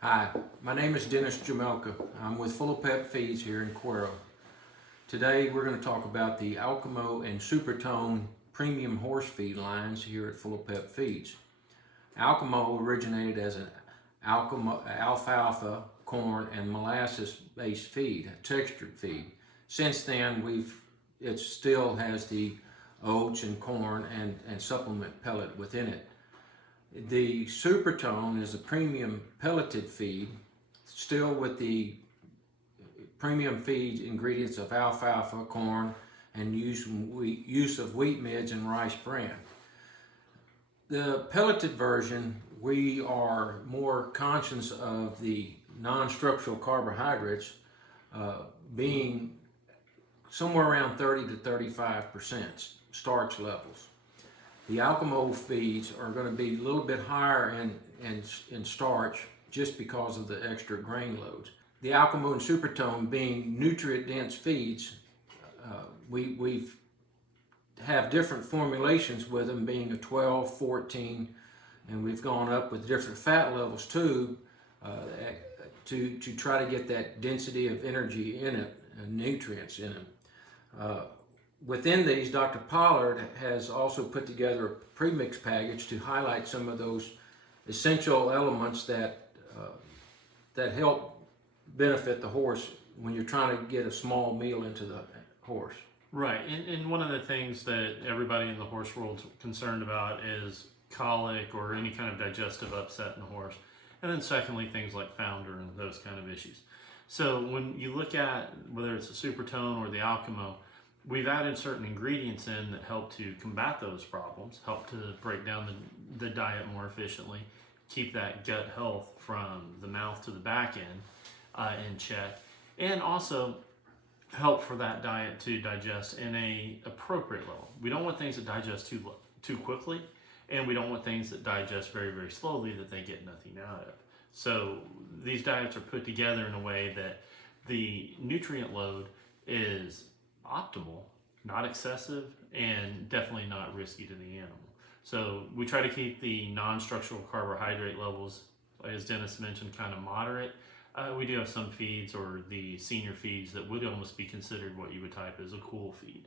Hi, my name is Dennis Jamelka. I'm with Ful-O-Pep Feeds here in Cuero. Today we're going to talk about the Alchemo and Supertone premium horse feed lines here at Ful-O-Pep Feeds. Alchemo originated as an alfalfa, corn, and molasses-based feed, a textured feed. Since then, it still has the oats and corn and supplement pellet within it. The Supertone is a premium pelleted feed, still with the premium feed ingredients of alfalfa, corn, and use of wheat midge and rice bran. The pelleted version, we are more conscious of the non-structural carbohydrates being somewhere around 30 to 35% starch levels. The Alchemo feeds are going to be a little bit higher in starch just because of the extra grain loads. The Alchemo and Supertone being nutrient-dense feeds, we have different formulations with them, being a 12, 14, and we've gone up with different fat levels too, to try to get that density of energy in it and nutrients in it. Within these, Dr. Pollard has also put together a premix package to highlight some of those essential elements that help benefit the horse when you're trying to get a small meal into the horse. Right, and one of the things that everybody in the horse world's concerned about is colic or any kind of digestive upset in the horse. And then secondly, things like founder and those kind of issues. So when you look at whether it's the Supertone or the Alchemo, we've added certain ingredients in that help to combat those problems, help to break down the diet more efficiently, keep that gut health from the mouth to the back end in check, and also help for that diet to digest in a appropriate level. We don't want things that digest too quickly, and we don't want things that digest very, very slowly that they get nothing out of. So these diets are put together in a way that the nutrient load is optimal, not excessive, and definitely not risky to the animal. So we try to keep the non-structural carbohydrate levels, as Dennis mentioned, kind of moderate. We do have some feeds, or the senior feeds, that would almost be considered what you would type as a cool feed.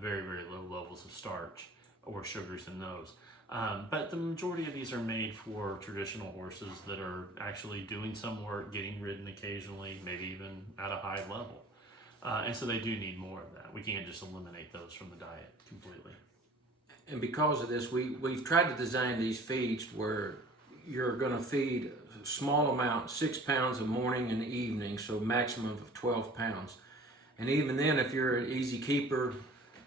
Very, very low levels of starch or sugars in those. But the majority of these are made for traditional horses that are actually doing some work, getting ridden occasionally, maybe even at a high level. And so they do need more of that. We can't just eliminate those from the diet completely. And because of this, we've tried to design these feeds where you're going to feed a small amount, 6 pounds a morning and evening, so maximum of 12 pounds. And even then, if you're an easy keeper,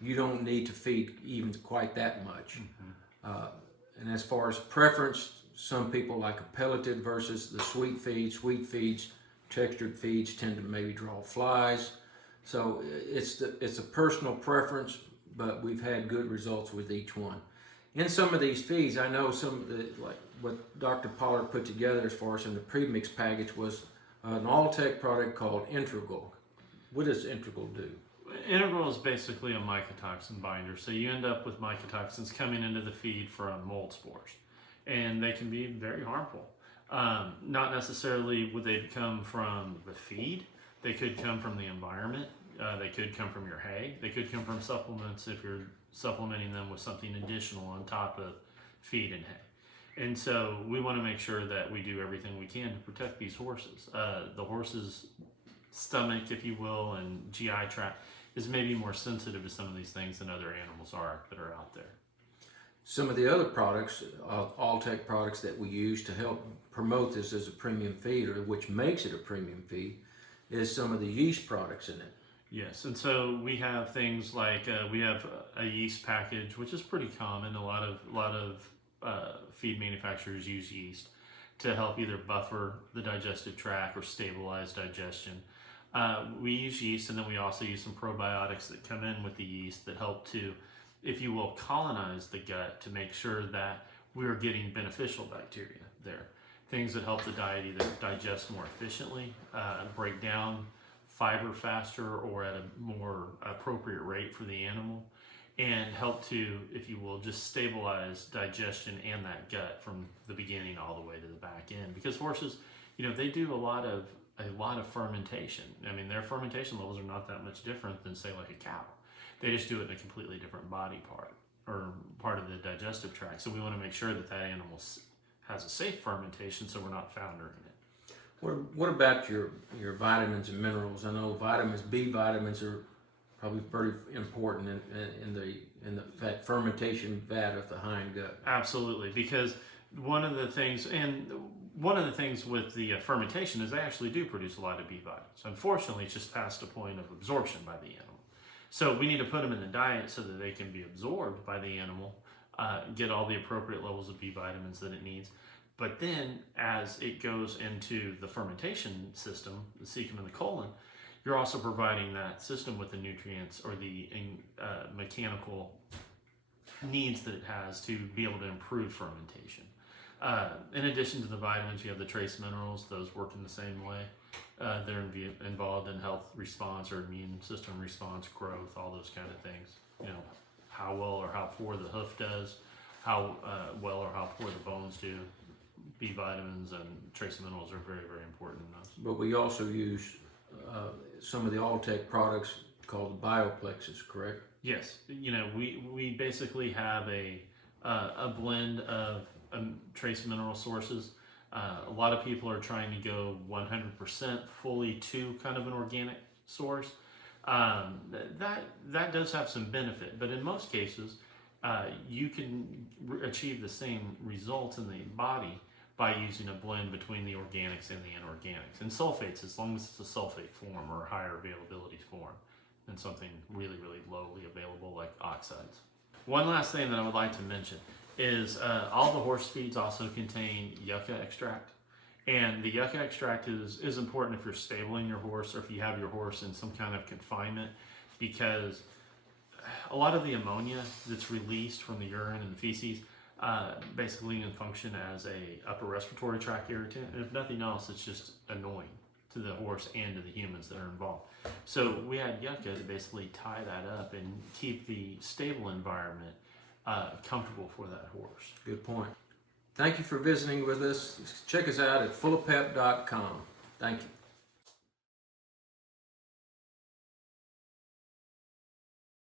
you don't need to feed even quite that much. Mm-hmm. And as far as preference, some people like a pelleted versus the sweet feeds. Sweet feeds, textured feeds tend to maybe draw flies. So it's a personal preference, but we've had good results with each one. In some of these feeds, I know some of the, like what Dr. Pollard put together as far as in the premix package, was an all-tech product called Integral. What does Integral do? Integral is basically a mycotoxin binder. So you end up with mycotoxins coming into the feed from mold spores, and they can be very harmful. Not necessarily would they come from the feed. They could come from the environment. They could come from your hay. They could come from supplements if you're supplementing them with something additional on top of feed and hay. And so we want to make sure that we do everything we can to protect these horses. The horse's stomach, if you will, and GI tract is maybe more sensitive to some of these things than other animals are that are out there. Some of the other products, all-tech products that we use to help promote this as a premium feed, or which makes it a premium feed, is some of the yeast products in it. Yes, and so we have things like we have a yeast package, which is pretty common. A lot of feed manufacturers use yeast to help either buffer the digestive tract or stabilize digestion. We use yeast, and then we also use some probiotics that come in with the yeast that help to, if you will, colonize the gut to make sure that we're getting beneficial bacteria there. Things that help the diet either digest more efficiently, break down fiber faster or at a more appropriate rate for the animal, and help to, if you will, just stabilize digestion and that gut from the beginning all the way to the back end. Because horses they do a lot of fermentation. I mean, their fermentation levels are not that much different than, say, like a cow. They just do it in a completely different body part or part of the digestive tract. So we want to make sure that animal has a safe fermentation, so we're not foundering it. What about your vitamins and minerals? I know vitamins, B vitamins are probably very important in the fermentation vat of the hind gut. Absolutely, because one of the things with the fermentation is they actually do produce a lot of B vitamins. Unfortunately, it's just past a point of absorption by the animal. So we need to put them in the diet so that they can be absorbed by the animal, get all the appropriate levels of B vitamins that it needs. But then as it goes into the fermentation system, the cecum and the colon, you're also providing that system with the nutrients or the mechanical needs that it has to be able to improve fermentation. In addition to the vitamins, you have the trace minerals. Those work in the same way. They're involved in health response or immune system response, growth, all those kind of things. How well or how poor the hoof does, how well or how poor the bones do. B vitamins and trace minerals are very, very important in those. But we also use some of the Alltech products called Bioplexes, correct? Yes, we basically have a blend of trace mineral sources. A lot of people are trying to go 100% fully to kind of an organic source. That does have some benefit, but in most cases, you can achieve the same results in the body by using a blend between the organics and the inorganics. And sulfates, as long as it's a sulfate form or a higher availability form than something really, really lowly available like oxides. One last thing that I would like to mention is all the horse feeds also contain yucca extract. And the yucca extract is important if you're stabling your horse or if you have your horse in some kind of confinement, because a lot of the ammonia that's released from the urine and the feces basically can function as a upper respiratory tract irritant, and if nothing else, it's just annoying to the horse and to the humans that are involved. So we had yucca to basically tie that up and keep the stable environment comfortable for that horse. Good point. Thank you for visiting with us. Check us out at Ful-O-Pep.com. Thank you.